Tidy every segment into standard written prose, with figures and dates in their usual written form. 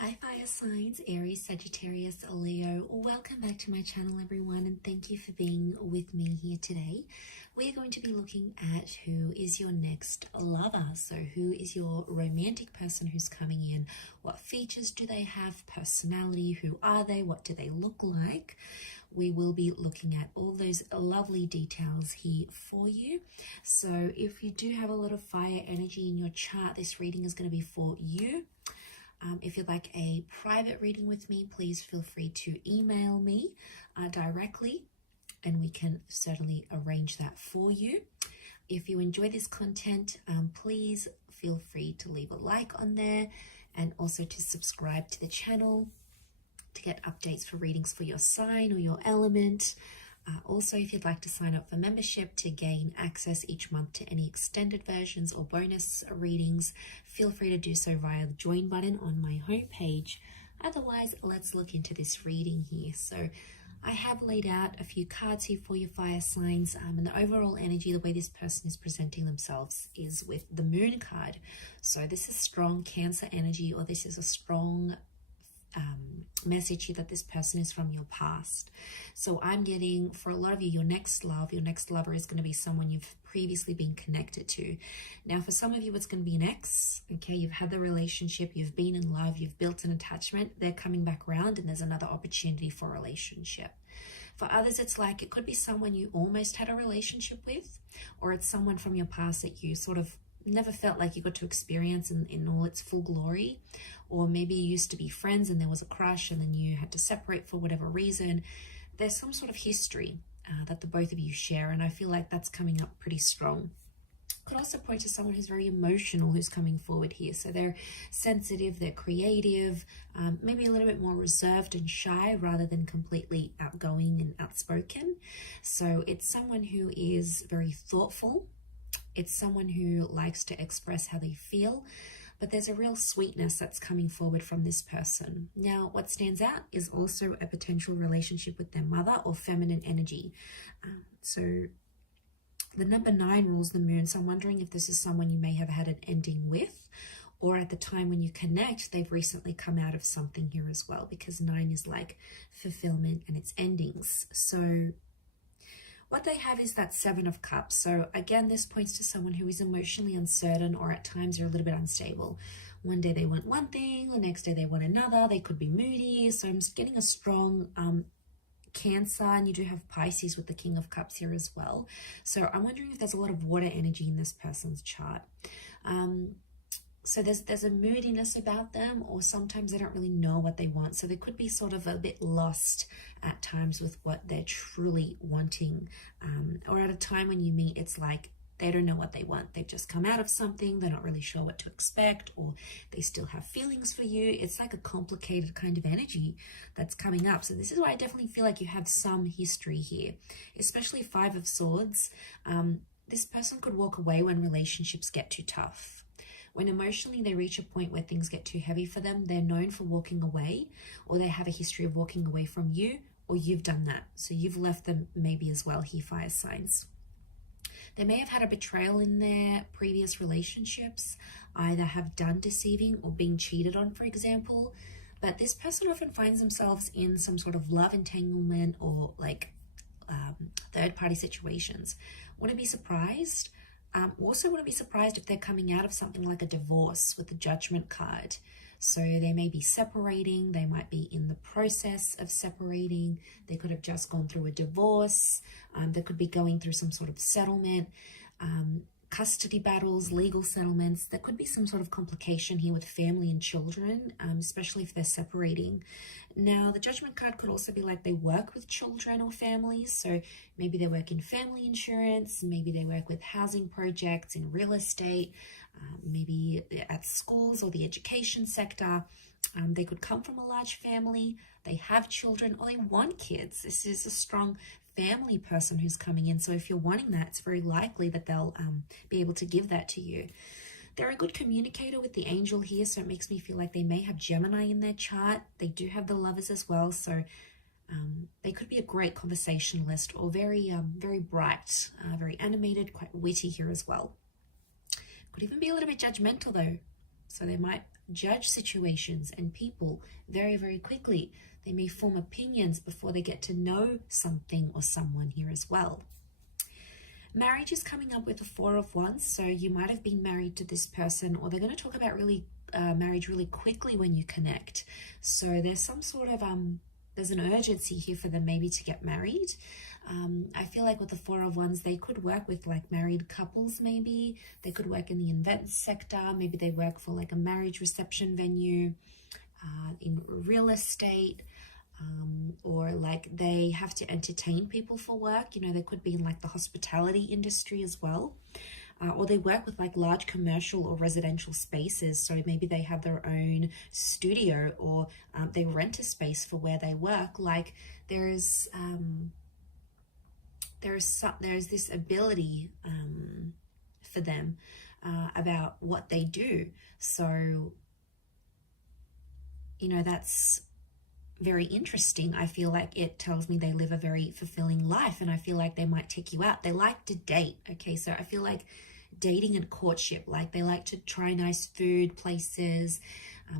Hi fire signs, Aries, Sagittarius, Leo. Welcome back to my channel everyone, and thank you for being with me here today. We're going to be looking at who is your next lover. So who is your romantic person who's coming in? What features do they have? Personality, who are they? What do they look like? We will be looking at all those lovely details here for you. So if you do have a lot of fire energy in your chart, this reading is going to be for you. If you'd like a private reading with me, please feel free to email me directly, and we can certainly arrange that for you. If you enjoy this content, please feel free to leave a like on there and also to subscribe to the channel to get updates for readings for your sign or your element. Also, if you'd like to sign up for membership to gain access each month to any extended versions or bonus readings, feel free to do so via the join button on my homepage. Otherwise, let's look into this reading here. So I have laid out a few cards here for your fire signs, and the overall energy, the way this person is presenting themselves is with the moon card. So this is strong Cancer energy, or this is a strong message here that this person is from your past. So I'm getting, for a lot of you, your next lover is going to be someone you've previously been connected to. Now for some of you, it's going to be an ex. Okay, you've had the relationship, you've been in love, you've built an attachment, they're coming back around and there's another opportunity for a relationship. For others, it's like it could be someone you almost had a relationship with, or it's someone from your past that you sort of never felt like you got to experience in all its full glory. Or maybe you used to be friends and there was a crush and then you had to separate for whatever reason. There's some sort of history that the both of you share, and I feel like that's coming up pretty strong. Could also point to someone who's very emotional who's coming forward here. So they're sensitive, they're creative, maybe a little bit more reserved and shy rather than completely outgoing and outspoken. So it's someone who is very thoughtful. It's someone who likes to express how they feel, but there's a real sweetness that's coming forward from this person. Now, what stands out is also a potential relationship with their mother or feminine energy. So the number 9 rules the moon. So I'm wondering if this is someone you may have had an ending with, or at the time when you connect, they've recently come out of something here as well, because 9 is like fulfillment and its endings. So what they have is that 7 of Cups. So again, this points to someone who is emotionally uncertain, or at times they're a little bit unstable. One day they want one thing, the next day they want another. They could be moody. So I'm just getting a strong Cancer, and you do have Pisces with the King of Cups here as well. So I'm wondering if there's a lot of water energy in this person's chart. So there's a moodiness about them, or sometimes they don't really know what they want. So they could be sort of a bit lost at times with what they're truly wanting. Or at a time when you meet, it's like they don't know what they want. They've just come out of something. They're not really sure what to expect, or they still have feelings for you. It's like a complicated kind of energy that's coming up. So this is why I definitely feel like you have some history here, especially 5 of Swords. This person could walk away when relationships get too tough. When emotionally they reach a point where things get too heavy for them, they're known for walking away, or they have a history of walking away from you, or you've done that. So you've left them maybe as well here, fire signs. They may have had a betrayal in their previous relationships, either have done deceiving or being cheated on, for example. But this person often finds themselves in some sort of love entanglement or like third-party situations. Wouldn't be surprised. Also wouldn't be surprised if they're coming out of something like a divorce with the Judgment card. So they may be separating, they might be in the process of separating, they could have just gone through a divorce, they could be going through some sort of settlement, custody battles, legal settlements. There could be some sort of complication here with family and children, especially if they're separating. Now, the Judgment card could also be like they work with children or families. So maybe they work in family insurance, maybe they work with housing projects in real estate, maybe at schools or the education sector. They could come from a large family, they have children, or they want kids. This is a strong family person who's coming in. So if you're wanting that, it's very likely that they'll be able to give that to you. They're a good communicator with the angel here, so it makes me feel like they may have Gemini in their chart. They do have the Lovers as well, so they could be a great conversationalist, or very bright, very animated, quite witty here as well. Could even be a little bit judgmental though, so they might judge situations and people very, very quickly. They may form opinions before they get to know something or someone here as well. Marriage is coming up with the Four of Wands, so you might have been married to this person, or they're going to talk about marriage really quickly when you connect. So there's some sort of there's an urgency here for them maybe to get married. I feel like with the Four of Wands, they could work with like married couples maybe. They could work in the events sector. Maybe they work for like a marriage reception venue, in real estate, or like they have to entertain people for work. You know, they could be in like the hospitality industry as well. Or they work with like large commercial or residential spaces. So maybe they have their own studio, or they rent a space for where they work. Like there's this ability for them about what they do. So, you know, that's very interesting. I feel like it tells me they live a very fulfilling life, and I feel like they might take you out. They like to date. Okay, so I feel like dating and courtship, like they like to try nice food places.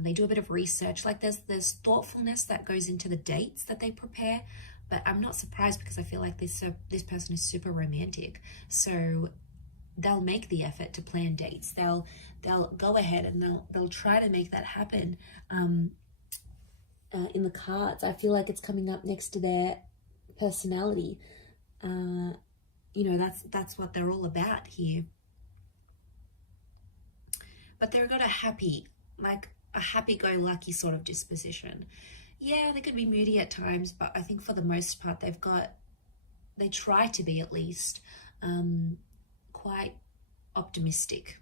They do a bit of research. Like there's thoughtfulness that goes into the dates that they prepare. But I'm not surprised, because I feel like this person is super romantic. So they'll make the effort to plan dates. They'll go ahead and they'll try to make that happen. In the cards, I feel like it's coming up next to their personality. You know, that's what they're all about here. But they've got a happy-go-lucky sort of disposition. Yeah, they can be moody at times, but I think for the most part, they try to be at least quite optimistic,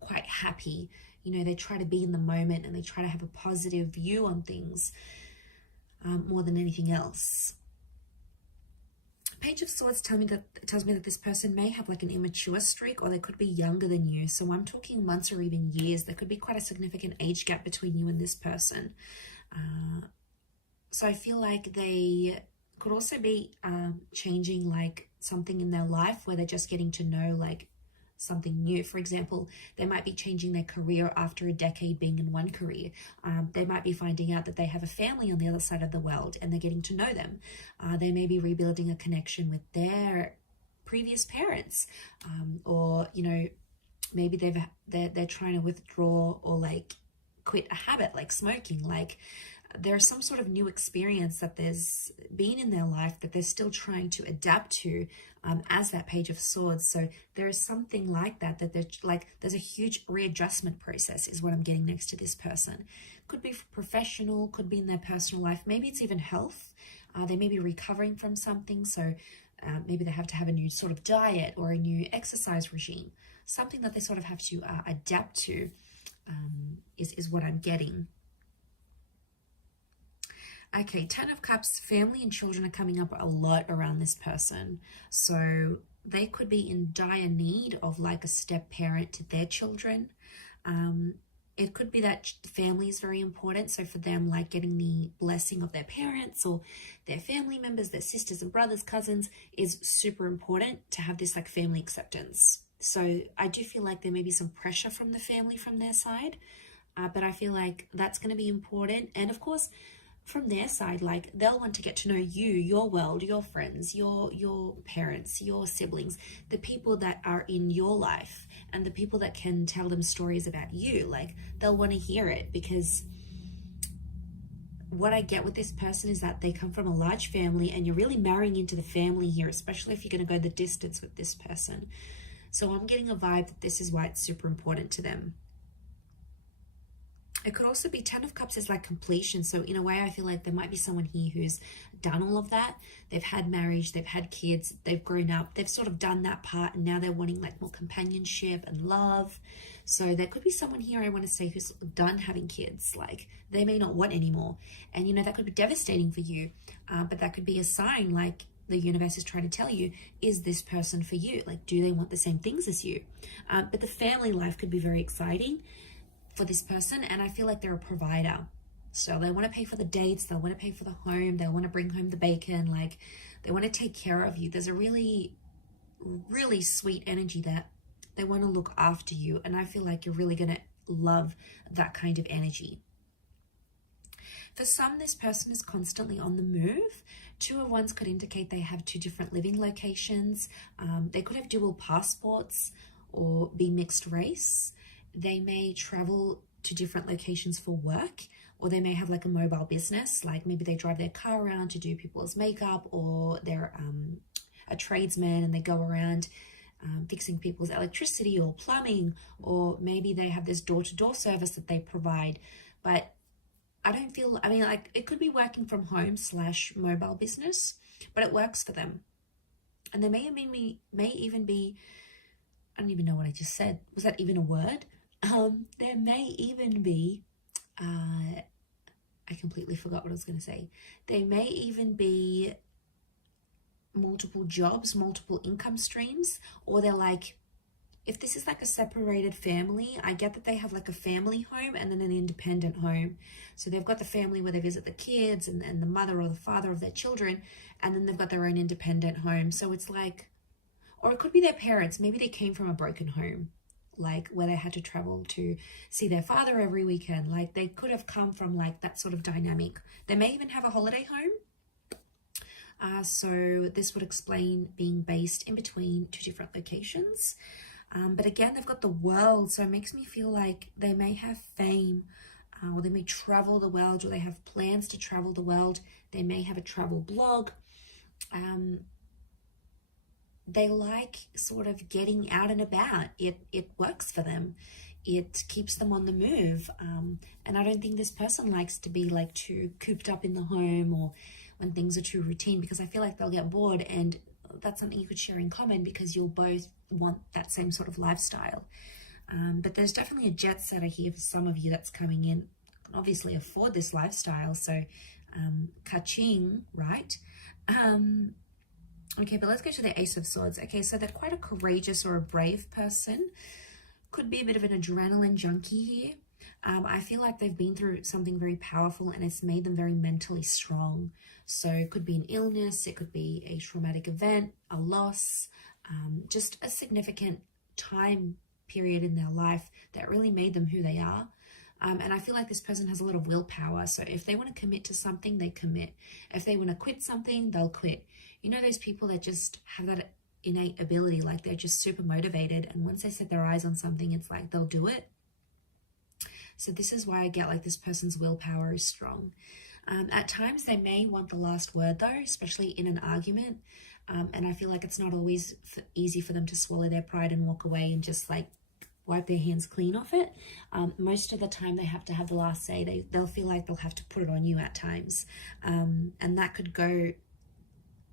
quite happy. You know, they try to be in the moment, and they try to have a positive view on things more than anything else. Page of Swords tells me that this person may have like an immature streak, or they could be younger than you. So I'm talking months or even years. There could be quite a significant age gap between you and this person. So I feel like they could also be changing like something in their life, where they're just getting to know like something new. For example, they might be changing their career after a decade being in one career. They might be finding out that they have a family on the other side of the world, and they're getting to know them. They may be rebuilding a connection with their previous parents, or you know, maybe they're trying to withdraw or like quit a habit like smoking. Like there's some sort of new experience that there's been in their life that they're still trying to adapt to, as that Page of Swords. So there is something like that there's a huge readjustment process is what I'm getting next to this person. Could be professional, could be in their personal life. Maybe it's even health. They may be recovering from something. So maybe they have to have a new sort of diet or a new exercise regime. Something that they sort of have to adapt to is what I'm getting. Okay, Ten of Cups, family and children are coming up a lot around this person. So they could be in dire need of like a step parent to their children. It could be that family is very important. So for them, like getting the blessing of their parents or their family members, their sisters and brothers, cousins, is super important to have this like family acceptance. So I do feel like there may be some pressure from the family from their side, but I feel like that's going to be important. And of course, from their side, like they'll want to get to know you, your world, your friends, your parents, your siblings, the people that are in your life, and the people that can tell them stories about you. Like they'll want to hear it, because what I get with this person is that they come from a large family, and you're really marrying into the family here, especially if you're going to go the distance with this person. So I'm getting a vibe that this is why it's super important to them. It could also be Ten of Cups is like completion. So in a way, I feel like there might be someone here who's done all of that. They've had marriage, they've had kids, they've grown up, they've sort of done that part, and now they're wanting like more companionship and love. So there could be someone here, I want to say, who's done having kids. Like they may not want anymore. And you know, that could be devastating for you, but that could be a sign, like the universe is trying to tell you, is this person for you? Like, do they want the same things as you? But the family life could be very exciting for this person, and I feel like they're a provider. So they want to pay for the dates, they'll want to pay for the home, they'll want to bring home the bacon, like they want to take care of you. There's a really, really sweet energy that they want to look after you, and I feel like you're really going to love that kind of energy. For some, this person is constantly on the move. 2 of Wands could indicate they have 2 different living locations. They could have dual passports or be mixed race. They may travel to different locations for work, or they may have like a mobile business, like maybe they drive their car around to do people's makeup, or they're a tradesman and they go around fixing people's electricity or plumbing, or maybe they have this door-to-door service that they provide. But I don't feel, I mean, like it could be working from home / mobile business, but it works for them. And there may even be, I don't even know what I just said. Was that even a word? There may even be, I completely forgot what I was going to say. There may even be multiple jobs, multiple income streams, or they're like, if this is like a separated family, I get that they have like a family home and then an independent home. So they've got the family where they visit the kids and the mother or the father of their children, and then they've got their own independent home. So it's like, or it could be their parents. Maybe they came from a broken home, like where they had to travel to see their father every weekend. Like they could have come from like that sort of dynamic. They may even have a holiday home. So this would explain being based in between 2 different locations. But again, they've got the world, so it makes me feel like they may have fame, or they may travel the world, or they have plans to travel the world. They may have a travel blog. They like sort of getting out and about. It works for them. It keeps them on the move. And I don't think this person likes to be like too cooped up in the home, or when things are too routine, because I feel like they'll get bored, and that's something you could share in common because you'll both want that same sort of lifestyle. But there's definitely a jet setter here for some of you that's coming in. Can obviously afford this lifestyle, so ka-ching, right? Okay, but let's go to the Ace of Swords. Okay, so they're quite a courageous or a brave person. Could be a bit of an adrenaline junkie here. I feel like they've been through something very powerful and it's made them very mentally strong. So it could be an illness, it could be a traumatic event, a loss, just a significant time period in their life that really made them who they are. And I feel like this person has a lot of willpower. So if they want to commit to something, they commit. If they want to quit something, they'll quit. You know, those people that just have that innate ability, like they're just super motivated. And once they set their eyes on something, it's like they'll do it. So this is why I get like this person's willpower is strong. At times they may want the last word though, especially in an argument. And I feel like it's not always easy for them to swallow their pride and walk away and just like wipe their hands clean off it. Most of the time they have to have the last say. They'll feel like they'll have to put it on you at times. And that could go,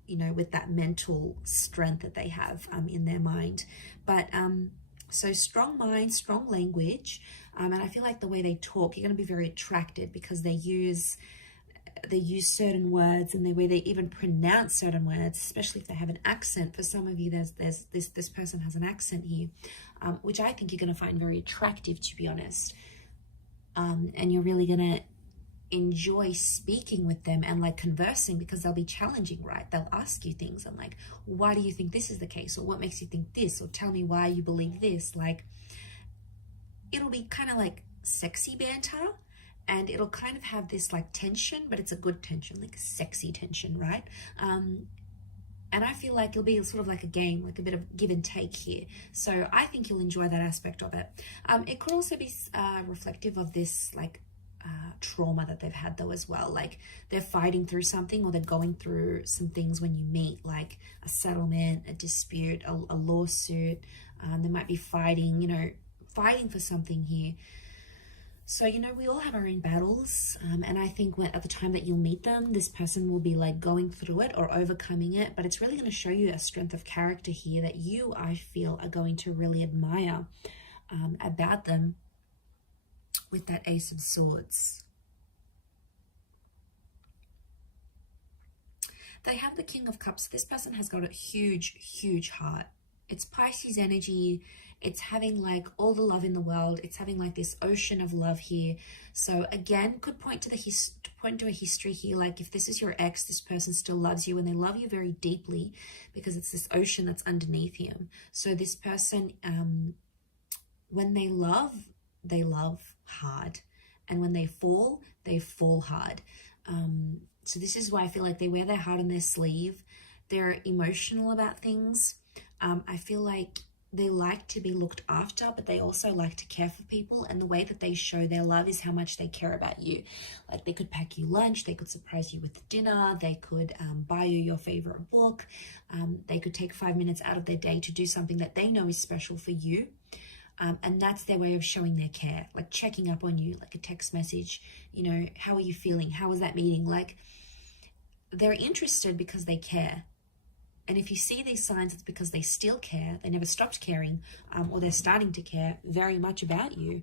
you know, with that mental strength that they have in their mind. But so strong mind, strong language. And I feel like the way they talk, you're going to be very attracted because they use certain words, and the way they even pronounce certain words, especially if they have an accent. For some of you, this person has an accent here, which I think you're going to find very attractive, to be honest. And you're really going to enjoy speaking with them and like conversing, because they'll be challenging, right? They'll ask you things and like, why do you think this is the case? Or what makes you think this? Or tell me why you believe this. Like, it'll be kind of like sexy banter. And it'll kind of have this like tension, but it's a good tension, like a sexy tension, right? And I feel like it'll be sort of like a game, like a bit of give and take here. So I think you'll enjoy that aspect of it. It could also be reflective of this like trauma that they've had though as well. Like they're fighting through something, or they're going through some things when you meet, like a settlement, a dispute, a lawsuit. They might be fighting, you know, fighting for something here. So, you know, we all have our own battles, and I think at the time that you'll meet them, this person will be like going through it or overcoming it, but it's really going to show you a strength of character here that you, I feel, are going to really admire about them with that Ace of Swords. They have the King of Cups. This person has got a huge, huge heart. It's Pisces energy. It's having like all the love in the world. It's having like this ocean of love here. So again, could point to a history here. Like if this is your ex, this person still loves you, and they love you very deeply because it's this ocean that's underneath him. So this person, when they love, they love hard. And when they fall hard. So this is why I feel like they wear their heart on their sleeve. They're emotional about things. I feel like they like to be looked after, but they also like to care for people. And the way that they show their love is how much they care about you. Like they could pack you lunch, they could surprise you with dinner, they could buy you your favorite book. They could take 5 minutes out of their day to do something that they know is special for you. And that's their way of showing their care, like checking up on you, like a text message, you know, how are you feeling? How was that meeting? Like they're interested because they care. And if you see these signs, it's because they still care. They never stopped caring, or they're starting to care very much about you.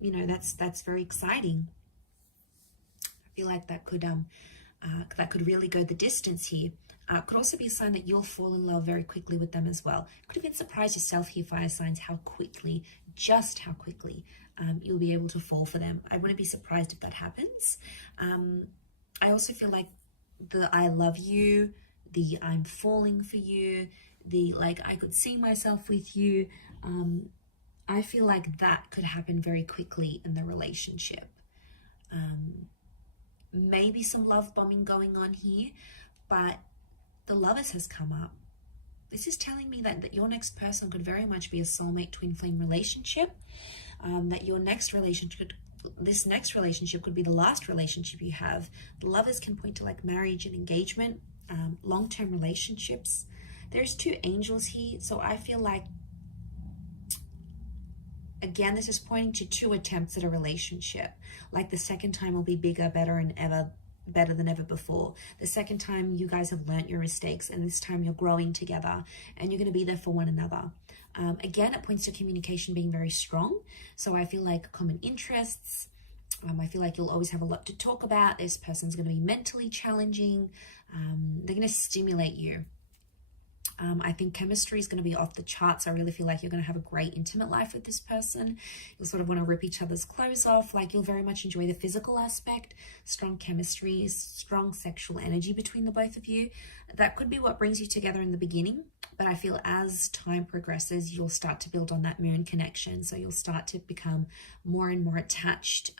You know, that's very exciting. I feel like that could really go the distance here. Could also be a sign that you'll fall in love very quickly with them as well. Could even surprise yourself here, fire signs, just how quickly you'll be able to fall for them. I wouldn't be surprised if that happens. I also feel like the I love you, the I'm falling for you, the like I could see myself with you. I feel like that could happen very quickly in the relationship. Maybe some love bombing going on here, but the Lovers has come up. This is telling me that your next person could very much be a soulmate twin flame relationship, that your next relationship, this next relationship could be the last relationship you have. The Lovers can point to like marriage and engagement, long-term relationships. There's 2 angels here, so I feel like, again, this is pointing to 2 attempts at a relationship. Like the second time will be bigger, better than ever before. The second time you guys have learnt your mistakes, and this time you're growing together and you're going to be there for one another. Again, it points to communication being very strong. So I feel like common interests. I feel like you'll always have a lot to talk about. This person's going to be mentally challenging. They're going to stimulate you. I think chemistry is going to be off the charts. I really feel like you're going to have a great intimate life with this person. You'll sort of want to rip each other's clothes off. Like you'll very much enjoy the physical aspect, strong chemistry, strong sexual energy between the both of you. That could be what brings you together in the beginning. But I feel as time progresses, you'll start to build on that moon connection. So you'll start to become more and more attached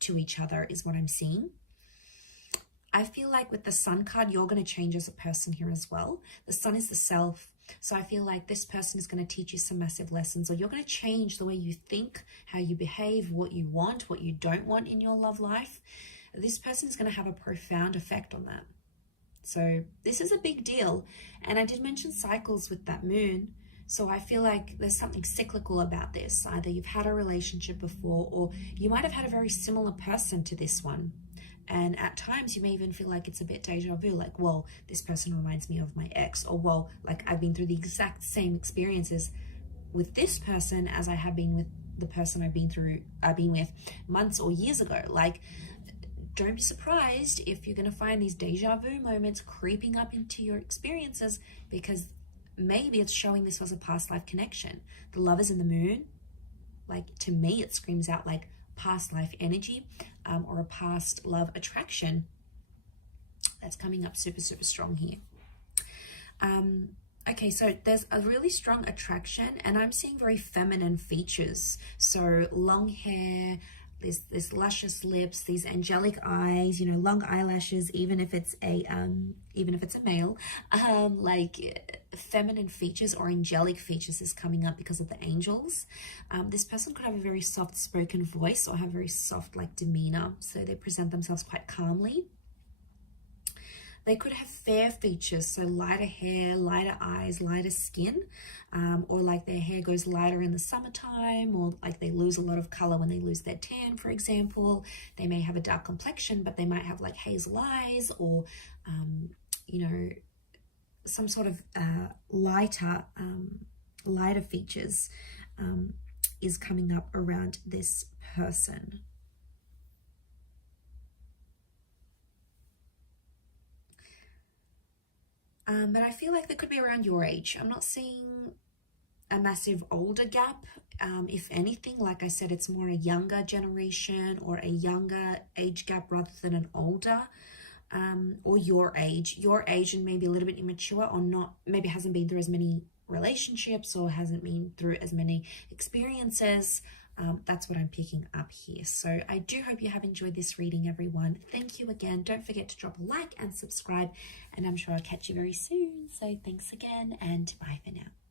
to each other is what I'm seeing. I feel like with the Sun card, you're going to change as a person here as well. The Sun is the self. So I feel like this person is going to teach you some massive lessons, or you're going to change the way you think, how you behave, what you want, what you don't want in your love life. This person is going to have a profound effect on that. So this is a big deal. And I did mention cycles with that moon. So I feel like there's something cyclical about this. Either you've had a relationship before, or you might have had a very similar person to this one. And at times you may even feel like it's a bit deja vu, like, well, this person reminds me of my ex, or well, like I've been through the exact same experiences with this person as I have been with the person I've been with months or years ago. Like, don't be surprised if you're going to find these deja vu moments creeping up into your experiences, because maybe it's showing this was a past life connection. The Lovers in the moon, like to me, it screams out like past life energy, or a past love attraction that's coming up super, super strong here. Okay, so there's a really strong attraction, and I'm seeing very feminine features. So long hair, this luscious lips, these angelic eyes, you know, long eyelashes, even if it's a male, like feminine features or angelic features is coming up because of the angels. This person could have a very soft spoken voice or have very soft like demeanor, so they present themselves quite calmly. They could have fair features, so lighter hair, lighter eyes, lighter skin, or like their hair goes lighter in the summertime, or like they lose a lot of color when they lose their tan, for example. They may have a dark complexion, but they might have like hazel eyes, or, you know, some sort of lighter features is coming up around this person. But I feel like they could be around your age. I'm not seeing a massive older gap. If anything, like I said, it's more a younger generation or a younger age gap rather than an older, or your age and maybe a little bit immature, or not, maybe hasn't been through as many relationships or hasn't been through as many experiences. That's what I'm picking up here. So I do hope you have enjoyed this reading, everyone. Thank you again. Don't forget to drop a like and subscribe, and I'm sure I'll catch you very soon. So thanks again, and bye for now.